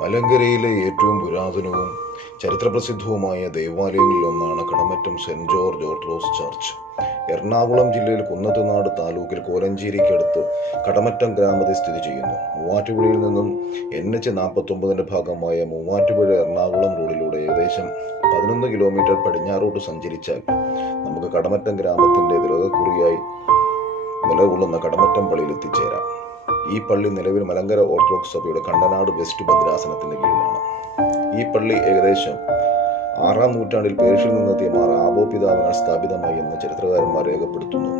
മലങ്കരയിലെ ഏറ്റവും പുരാതനവും ചരിത്രപ്രസിദ്ധവുമായ ദേവാലയങ്ങളിലൊന്നാണ് Kadamattom saint George orthodox church. Ernakulam ജില്ലയിൽ കുന്നത്തുനാട് താലൂക്കിൽ കോലഞ്ചേരിക്കടുത്ത് കടമറ്റം ഗ്രാമത്തിൽ സ്ഥിതി ചെയ്യുന്നു. മൂവാറ്റുപുഴയിൽ നിന്നും എൻ എച്ച് നാൽപ്പത്തൊമ്പതിന്റെ ഭാഗമായ മൂവാറ്റുപുഴ എറണാകുളം റോഡിലൂടെ ഏകദേശം പതിനൊന്ന് കിലോമീറ്റർ പടിഞ്ഞാറോട്ട് സഞ്ചരിച്ചാൽ നമുക്ക് കടമറ്റം ഗ്രാമത്തിന്റെ തിലകക്കുറിയായി നിലകൊള്ളുന്ന കടമറ്റം പള്ളിയിൽ എത്തിച്ചേരാം ഈ പള്ളി നിലവിൽ മലങ്കര ഓർത്തഡോക്സ് സഭയുടെ കണ്ടനാട് വെസ്റ്റ് ഭദ്രാസനത്തിന്റെ കീഴിലാണ്. ഈ പള്ളി ഏകദേശം ആറാം നൂറ്റാണ്ടിൽ പേർഷ്യയിൽ നിന്നെത്തിയ മാർ ആബോ പിതാവിനാൽ സ്ഥാപിതമായി എന്ന് ചരിത്രകാരന്മാർ രേഖപ്പെടുത്തുന്നു.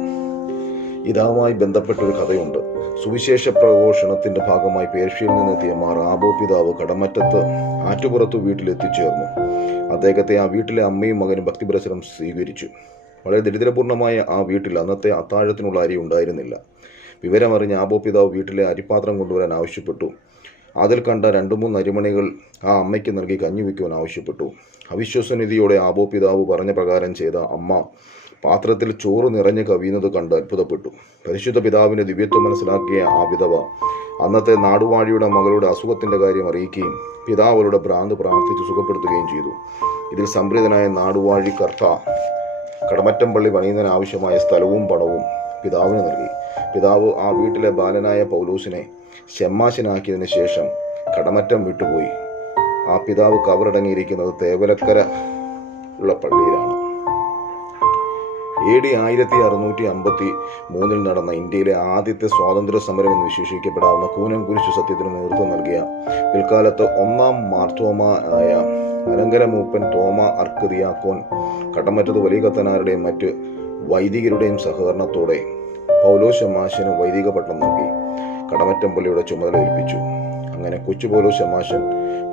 ഇതാവുമായി ബന്ധപ്പെട്ട ഒരു കഥയുണ്ട്. സുവിശേഷ പ്രഘോഷണത്തിന്റെ ഭാഗമായി പേർഷ്യയിൽ നിന്നെത്തിയ മാർ ആബോ പിതാവ് കടമറ്റത്ത് ആറ്റുപുറത്തു വീട്ടിലെത്തിച്ചേർന്നു. അദ്ദേഹത്തെ ആ വീട്ടിലെ അമ്മയും മകനും ഭക്തിപ്രസരം സ്വീകരിച്ചു. വളരെ ദരിദ്രപൂർണമായ ആ വീട്ടിൽ അന്നത്തെ അത്താഴത്തിനുള്ള അരി ഉണ്ടായിരുന്നില്ല. വിവരമറിഞ്ഞ ആബോ പിതാവ് വീട്ടിലെ അരിപ്പാത്രം കൊണ്ടുവരാൻ ആവശ്യപ്പെട്ടു. അതിൽ കണ്ട രണ്ടു മൂന്ന് അരിമണികൾ ആ അമ്മയ്ക്ക് നൽകി കഞ്ഞി വയ്ക്കുവാൻ ആവശ്യപ്പെട്ടു. അവിശ്വസനിധിയോടെ ആബോപിതാവ് പറഞ്ഞ പ്രകാരം ചെയ്ത അമ്മ പാത്രത്തിൽ ചോറ് നിറഞ്ഞു കവിയുന്നത് കണ്ട് അത്ഭുതപ്പെട്ടു. പരിശുദ്ധ പിതാവിന്റെ ദിവ്യത്വം മനസ്സിലാക്കിയ ആ വിധവ അന്നത്തെ നാടുവാഴിയുടെ മകളുടെ അസുഖത്തിന്റെ കാര്യം അറിയിക്കുകയും പിതാവ് അവളുടെ ഭ്രാന്ത് പ്രാർത്ഥിച്ച് സുഖപ്പെടുത്തുകയും ചെയ്തു. ഇതിൽ സംപ്രീതനായ നാടുവാഴി കർത്ത കടമറ്റം പള്ളി പണിയുന്നതിനാവശ്യമായ സ്ഥലവും പണവും പിതാവിന് നൽകി. പിതാവ് ആ വീട്ടിലെ ബാലനായ പൗലൂസിനെ ഷെമ്മാശനാക്കിയതിനു ശേഷം കടമറ്റം വിട്ടുപോയി. ആ പിതാവ് കവറടങ്ങിയിരിക്കുന്നത് തേവലക്കര ഉള്ള പള്ളിയിലാണ്. എ ഡി ആയിരത്തി അറുന്നൂറ്റി അമ്പത്തി മൂന്നിൽ നടന്ന ഇന്ത്യയിലെ ആദ്യത്തെ സ്വാതന്ത്ര്യ സമരം എന്ന് വിശേഷിക്കപ്പെടാവുന്ന കൂനൻ കുരിശു സത്യത്തിന് നേതൃത്വം നൽകിയ പിൽക്കാലത്ത് ഒന്നാം മാർത്തോമ ആയ മലങ്കര മൂപ്പൻ തോമ അർക്കതിയാക്കോൻ കടമറ്റത് വലിയകത്തനാരുടെയും മറ്റ് വൈദികരുടെയും സഹകരണത്തോടെ പൗലോശമാശന് വൈദിക പട്ടം നൽകി കടമറ്റം പള്ളിയുടെ ചുമതല ഏൽപ്പിച്ചു. അങ്ങനെ കൊച്ചു പൗലോശമാശൻ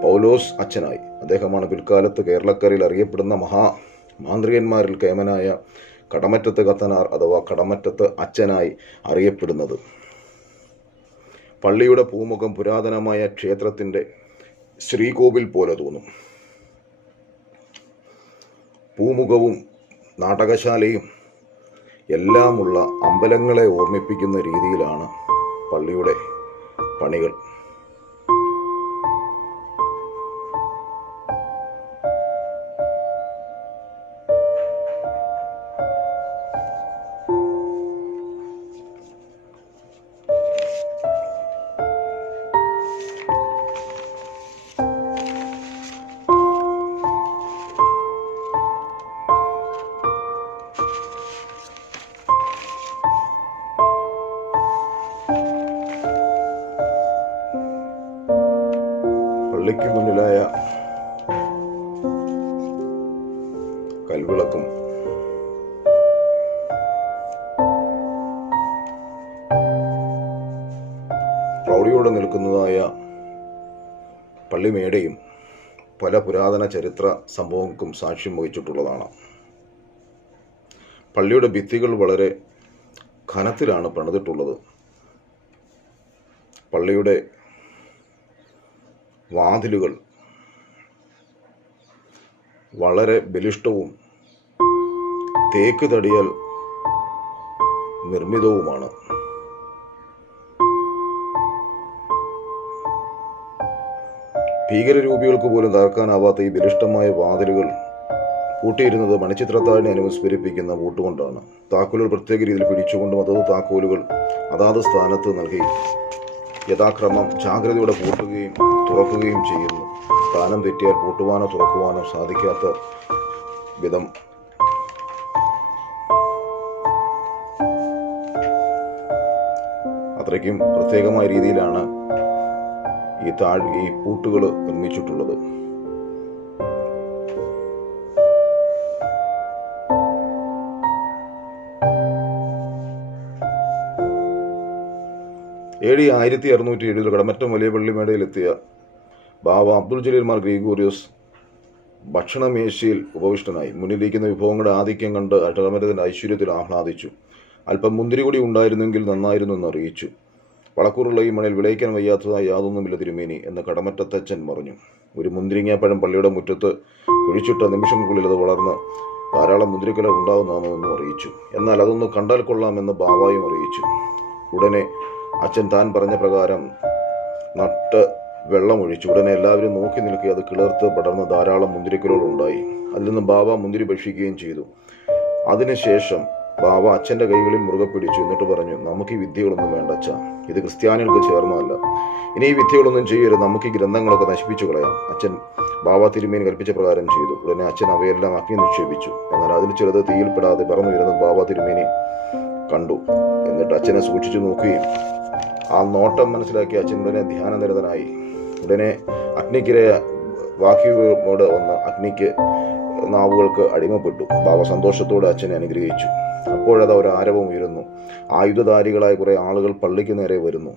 പൗലോസ് അച്ഛനായി. അദ്ദേഹമാണ് പിൽക്കാലത്ത് കേരളക്കരയിൽ അറിയപ്പെടുന്ന മഹാ മാന്ത്രികന്മാരിൽ കേമനായ കടമറ്റത്ത് കത്തനാർ അഥവാ കടമറ്റത്ത് അച്ഛനായി അറിയപ്പെടുന്നത്. പള്ളിയുടെ പൂമുഖം പുരാതനമായ ക്ഷേത്രത്തിന്റെ ശ്രീകോവിൽ പോലെ തോന്നും. പൂമുഖവും നാടകശാലയും എല്ലാമുള്ള അമ്പലങ്ങളെ ഓർമ്മിപ്പിക്കുന്ന രീതിയിലാണ് പള്ളിയുടെ പണികൾ. കൽവിളക്കും പ്രൗഢിയോടെ നിൽക്കുന്നതായ പള്ളിമേടയും പല പുരാതന ചരിത്ര സംഭവങ്ങൾക്കും സാക്ഷ്യം വഹിച്ചിട്ടുള്ളതാണ്. പള്ളിയുടെ ഭിത്തികൾ വളരെ ഘനത്തിലാണ് പണിതിട്ടുള്ളത്. പള്ളിയുടെ വാതിലുകൾ വളരെ ബലിഷ്ടവും തേക്ക് തടിയാൽ നിർമ്മിതവുമാണ്. ഭീകരരൂപികൾക്ക് പോലും തകർക്കാനാവാത്ത ഈ ബലിഷ്ടമായ വാതിലുകൾ പൂട്ടിയിരുന്നത് മണിച്ചിത്രത്താഴിനെ അനുസ്മരിപ്പിക്കുന്ന പൂട്ടുകൊണ്ടാണ് താക്കോലുകൾ പ്രത്യേക രീതിയിൽ പിടിച്ചുകൊണ്ടും അതത് താക്കോലുകൾ അതാത് സ്ഥാനത്ത് നൽകി യഥാക്രമം ജാഗ്രതയോടെ പൂട്ടുകയും തുറക്കുകയും ചെയ്യുന്നു. സ്ഥാനം തെറ്റിയാൽ പൂട്ടുവാനോ തുറക്കുവാനോ സാധിക്കാത്ത വിധം അത്രയ്ക്കും പ്രത്യേകമായ രീതിയിലാണ് ഈ താഴ് ഈ പൂട്ടുകൾ നിർമ്മിച്ചിട്ടുള്ളത്. എ ഡി ആയിരത്തി അറുന്നൂറ്റി ഏഴിൽ കടമറ്റം വലിയ പള്ളിമേടയിലെത്തിയ ബാബ അബ്ദുൽ ജലീൽ മാർ ഗ്രീഗോറിയോസ് ഭക്ഷണമേശയിൽ ഉപവിഷ്ടനായി. മുന്നിലിരിക്കുന്ന വിഭവങ്ങളുടെ ആധിക്യം കണ്ട് കടമറ്റത്തിന്റെ ഐശ്വര്യത്തിൽ ആഹ്ലാദിച്ചു. അല്പം മുന്തിരി കൂടി ഉണ്ടായിരുന്നെങ്കിൽ നന്നായിരുന്നു എന്ന് അറിയിച്ചു. വളക്കൂറുള്ള ഈ മണിൽ വിളയിക്കാൻ വയ്യാത്തതായി യാതൊന്നുമില്ല തിരുമേനി എന്ന് കടമറ്റത്തച്ഛൻ പറഞ്ഞു. ഒരു മുന്തിരിങ്ങാപ്പഴം പള്ളിയുടെ മുറ്റത്ത് കുഴിച്ചിട്ട നിമിഷങ്ങൾക്കുള്ളിൽ അത് വളർന്ന് ധാരാളം മുന്തിരിക്കുല ഉണ്ടാകുന്നതാണെന്നും അറിയിച്ചു. എന്നാൽ അതൊന്ന് കണ്ടാൽ കൊള്ളാമെന്ന് ബാവായും അറിയിച്ചു. ഉടനെ അച്ഛൻ താൻ പറഞ്ഞ പ്രകാരം നട്ട് വെള്ളമൊഴിച്ചു. ഉടനെ എല്ലാവരും നോക്കി നിൽക്കി അത് കിളർത്ത് പടർന്ന് ധാരാളം മുന്തിരിക്കുലകൾ ഉണ്ടായി. അതിൽ നിന്ന് ബാബ മുന്തിരി ഭക്ഷിക്കുകയും ചെയ്തു. അതിനുശേഷം ബാബ അച്ഛന്റെ കൈകളിൽ മുറുകെ പിടിച്ചു എന്നിട്ട് പറഞ്ഞു നമുക്ക് ഈ വിദ്യകളൊന്നും വേണ്ട അച്ഛ. ഇത് ക്രിസ്ത്യാനികൾക്ക് ചേർന്നതല്ല. ഇനി ഈ വിദ്യകളൊന്നും ചെയ്യരുത്. നമുക്ക് ഈ ഗ്രന്ഥങ്ങളൊക്കെ നശിപ്പിച്ചു കളയാം. അച്ഛൻ ബാബ തിരുമേനി കൽപ്പിച്ച പ്രകാരം ചെയ്തു. ഉടനെ അച്ഛൻ അവയെല്ലാം അഗ്നി നിക്ഷേപിച്ചു. എന്നാൽ അതിൽ ചിലത് തീയിൽപ്പെടാതെ പറന്നു വരുന്നത് ബാബ തിരുമേനി കണ്ടു. എന്നിട്ട് അച്ഛനെ സൂക്ഷിച്ചു നോക്കുകയും ആ നോട്ടം മനസ്സിലാക്കി അച്ഛൻ ഉടനെ ധ്യാനനിരതനായി. ഉടനെ അഗ്നിക്കിര വാക്യോട് വന്ന അഗ്നിക്ക് നാവുകൾക്ക് അടിമപ്പെട്ടു. ബാബ സന്തോഷത്തോടെ അച്ഛനെ അനുഗ്രഹിച്ചു. അപ്പോഴത് ഒരു ആരവം ഉയരുന്നു. ആയുധധാരികളായ കുറേ ആളുകൾ പള്ളിക്ക് നേരെ വരുന്നു.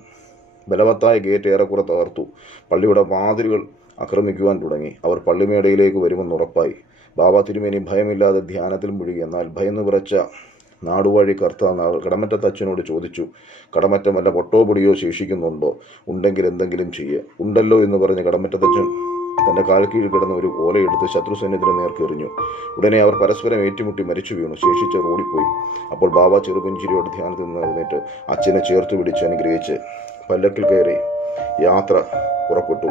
ബലവത്തായ ഗേറ്റ് ഏറെക്കുറെ തകർത്തു. പള്ളിയുടെ വാതിലുകൾ ആക്രമിക്കുവാൻ തുടങ്ങി. അവർ പള്ളിമേടയിലേക്ക് വരുമെന്ന് ഉറപ്പായി. ബാബ തിരുമേനി ഭയമില്ലാതെ ധ്യാനത്തിൽ മുഴുകി. എന്നാൽ ഭയന്ന് വിറച്ച നാടുവഴി കർത്ത കടമറ്റത്ത് അച്ഛനോട് ചോദിച്ചു കടമറ്റം വല്ല പൊട്ടോ പൊടിയോ ശേഷിക്കുന്നുണ്ടോ? ഉണ്ടെങ്കിൽ എന്തെങ്കിലും ചെയ്യുക ഉണ്ടല്ലോ എന്ന് പറഞ്ഞ് കടമറ്റത്തച്ഛൻ തന്റെ കാൽ കീഴിൽ കിടന്ന ഒരു ഓലയെടുത്ത് ശത്രു സൈന്യത്തിന് നേർക്കെറിഞ്ഞു ഉടനെ അവർ പരസ്പരം ഏറ്റുമുട്ടി മരിച്ചു വീണു. ശേഷിച്ചവർ ഓടിപ്പോയി അപ്പോൾ ബാബ ചെറുപുഞ്ചിരിയോട് ധ്യാനത്തിൽ നിന്ന് എഴുന്നേറ്റ് അച്ഛനെ ചേർത്ത് പിടിച്ച് അനുഗ്രഹിച്ച് പല്ലക്കിൽ കയറി യാത്ര പുറപ്പെട്ടു.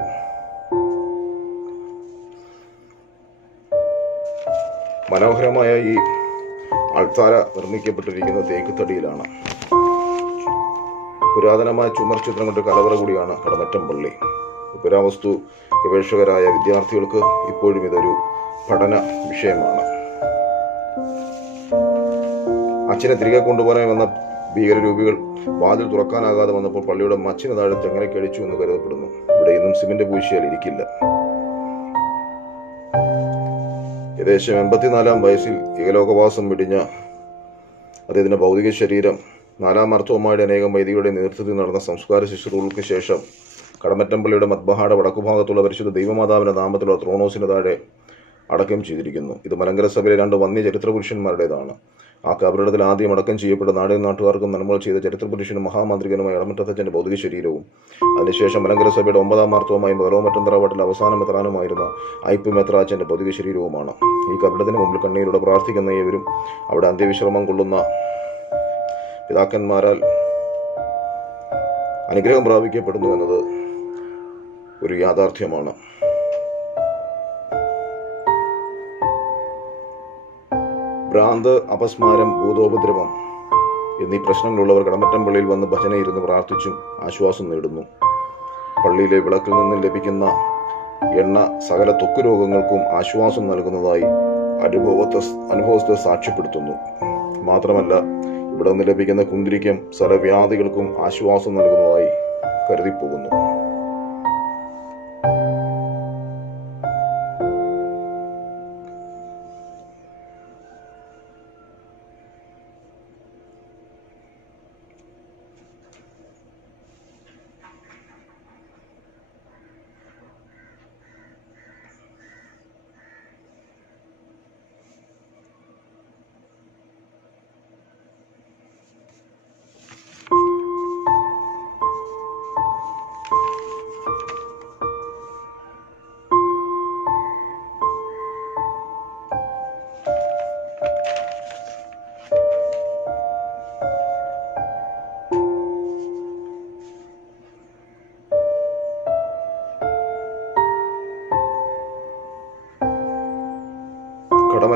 മനോഹരമായ ഈ അൾത്താര നിർമ്മിക്കപ്പെട്ടിരിക്കുന്നത് തേക്കുത്തടിയിലാണ് പുരാതനമായ ചുമർ ചിത്രങ്ങളുടെ കലവറ കൂടിയാണ് കടമറ്റം പള്ളി. പുരാവസ്തു ഗവേഷകരായ വിദ്യാർത്ഥികൾക്ക് ഇപ്പോഴും ഇതൊരു പഠന വിഷയമാണ്. അച്ഛനെ തിരികെ കൊണ്ടുപോകാൻ വന്ന ഭീകരരൂപികൾ വാതിൽ തുറക്കാനാകാതെ വന്നപ്പോൾ പള്ളിയുടെ മച്ചിന് താഴെ തെങ്ങനയ്ക്ക് അടിച്ചു എന്ന് കരുതപ്പെടുന്നു. ഇവിടെ ഇന്നും സിമന്റ് പൂശിയാൽ ഇരിക്കില്ല. ഏകദേശം എൺപത്തിനാലാം വയസ്സിൽ ഏകലോകവാസം വെടിഞ്ഞ അദ്ദേഹത്തിന്റെ ഭൗതിക ശരീരം നാലാം അർത്ഥവുമായി അനേകം വൈദികരുടെ നേതൃത്വത്തിൽ നടന്ന സംസ്കാര ശുശ്രൂഷകൾക്ക് ശേഷം കടമറ്റമ്പള്ളിയുടെ മത്ബഹാട വടക്കുഭാഗത്തുള്ള പരിശുദ്ധ ദൈവമാതാവിന്റെ നാമത്തിലുള്ള ത്രോണോസിന് താഴെ അടക്കം ചെയ്തിരിക്കുന്നു. ഇത് മലങ്കര സഭയിലെ രണ്ട് വന്യ ചരിത്ര പുരുഷന്മാരുടേതാണ് ആ കബറിടത്തിൽ ആദ്യം അടക്കം ചെയ്യപ്പെട്ട നാടിനും നാട്ടുകാർക്കും നന്മകൾ ചെയ്ത ചരിത്ര പുരുഷനും മഹാമാന്ത്രികനുമായ ഇടമറ്റത്തച്ഛന്റെ ഭൗതിക ശരീരവും. അതിനുശേഷം മലങ്കര സഭയുടെ ഒമ്പതാം മാർത്തവുമായി മകലോമറ്റം തറവാട്ടിലെ അവസാന മെത്രാനുമായിരുന്ന ഐപ്പ് മെത്രാച്ചന്റെ ഭൗതിക ശരീരവുമാണ്. ഈ കബറിടത്തിന് മുമ്പിൽ കണ്ണീരോടെ പ്രാർത്ഥിക്കുന്ന ഏവരും അവിടെ അന്ത്യവിശ്രമം കൊള്ളുന്ന പിതാക്കന്മാരാൽ അനുഗ്രഹം പ്രാപിക്കപ്പെടുന്നു എന്നത് ഒരു യാഥാർത്ഥ്യമാണ്. ഭ്രാന്ത് അപസ്മാരം ഭൂതോപദ്രവം എന്നീ പ്രശ്നങ്ങളുള്ളവർ കടമറ്റം പള്ളിയിൽ വന്ന് ഭജന ഇരുന്ന് പ്രാർത്ഥിച്ചും ആശ്വാസം നേടുന്നു. പള്ളിയിലെ വിളക്കിൽ നിന്നും ലഭിക്കുന്ന എണ്ണ സകല ത്വക്ക് രോഗങ്ങൾക്കും ആശ്വാസം നൽകുന്നതായി അനുഭവത്തെ അനുഭവത്തെ സാക്ഷ്യപ്പെടുത്തുന്നു. മാത്രമല്ല ഇവിടെ നിന്ന് ലഭിക്കുന്ന കുന്തിരിക്കം സകല വ്യാധികൾക്കും ആശ്വാസം നൽകുന്നതായി കരുതിപ്പോകുന്നു.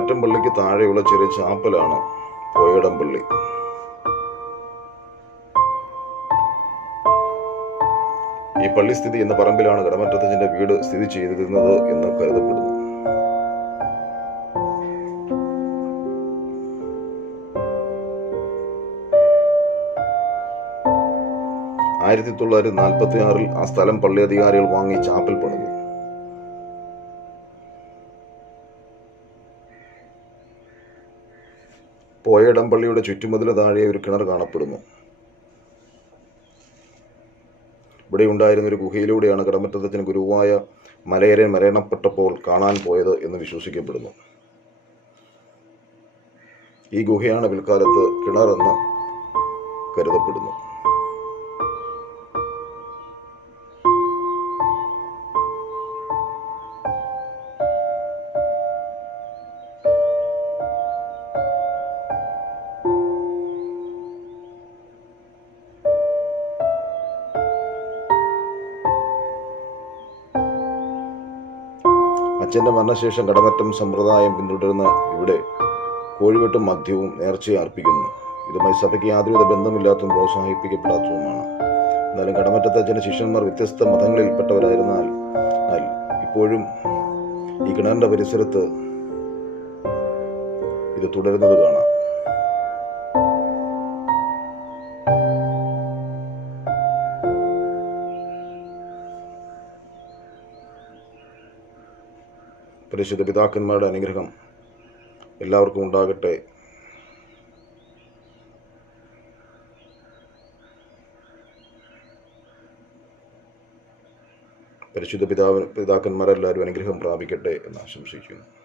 കടമറ്റം പള്ളിക്ക് താഴെയുള്ള ചെറിയ ചാപ്പലാണ് പോയടം പള്ളി. ഈ പള്ളി സ്ഥിതി എന്ന പറമ്പിലാണ് കടമറ്റത്തച്ഛന്റെ വീട് സ്ഥിതി ചെയ്തിരുന്നത് എന്ന് കരുതപ്പെടുന്നു. ആയിരത്തി തൊള്ളായിരത്തി നാൽപ്പത്തി ആറിൽ ആ സ്ഥലം പള്ളി അധികാരികൾ വാങ്ങി ചാപ്പൽ പണിതു. പോയടം പള്ളിയുടെ ചുറ്റുമതിന് താഴെ ഒരു കിണർ കാണപ്പെടുന്നു. ഇവിടെ ഉണ്ടായിരുന്ന ഒരു ഗുഹയിലൂടെയാണ് കടമറ്റത്തിന് ഗുരുവായ മലയരൻ മരണപ്പെട്ടപ്പോൾ കാണാൻ പോയത് എന്ന് വിശ്വസിക്കപ്പെടുന്നു. ഈ ഗുഹയാണ് പിൽക്കാലത്ത് കിണറെന്ന് കരുതപ്പെടുന്നു. അച്ഛന്റെ മരണശേഷം കടമറ്റം സമ്പ്രദായം പിന്തുടരുന്ന ഇവിടെ കോഴിവെട്ടും മദ്യവും നേർച്ചയെ അർപ്പിക്കുന്നു. ഇതുമായി സഭയ്ക്ക് യാതൊരുവിധ ബന്ധമില്ലാത്തതും പ്രോത്സാഹിപ്പിക്കപ്പെടാത്തതുമാണ്. എന്നാലും കടമറ്റത്തെ അച്ഛന്റെ ശിഷ്യന്മാർ വ്യത്യസ്ത മതങ്ങളിൽപ്പെട്ടവരായിരുന്നാൽ ഇപ്പോഴും ഈ കിണറിന്റെ പരിസരത്ത് ഇത് തുടരുന്നത് കാണാം. പരിശുദ്ധ പിതാക്കന്മാരുടെ അനുഗ്രഹം എല്ലാവർക്കും ഉണ്ടാകട്ടെ. പരിശുദ്ധ പിതാവ് പിതാക്കന്മാരെല്ലാവരും അനുഗ്രഹം പ്രാപിക്കട്ടെ എന്ന് ആശംസിക്കുന്നു.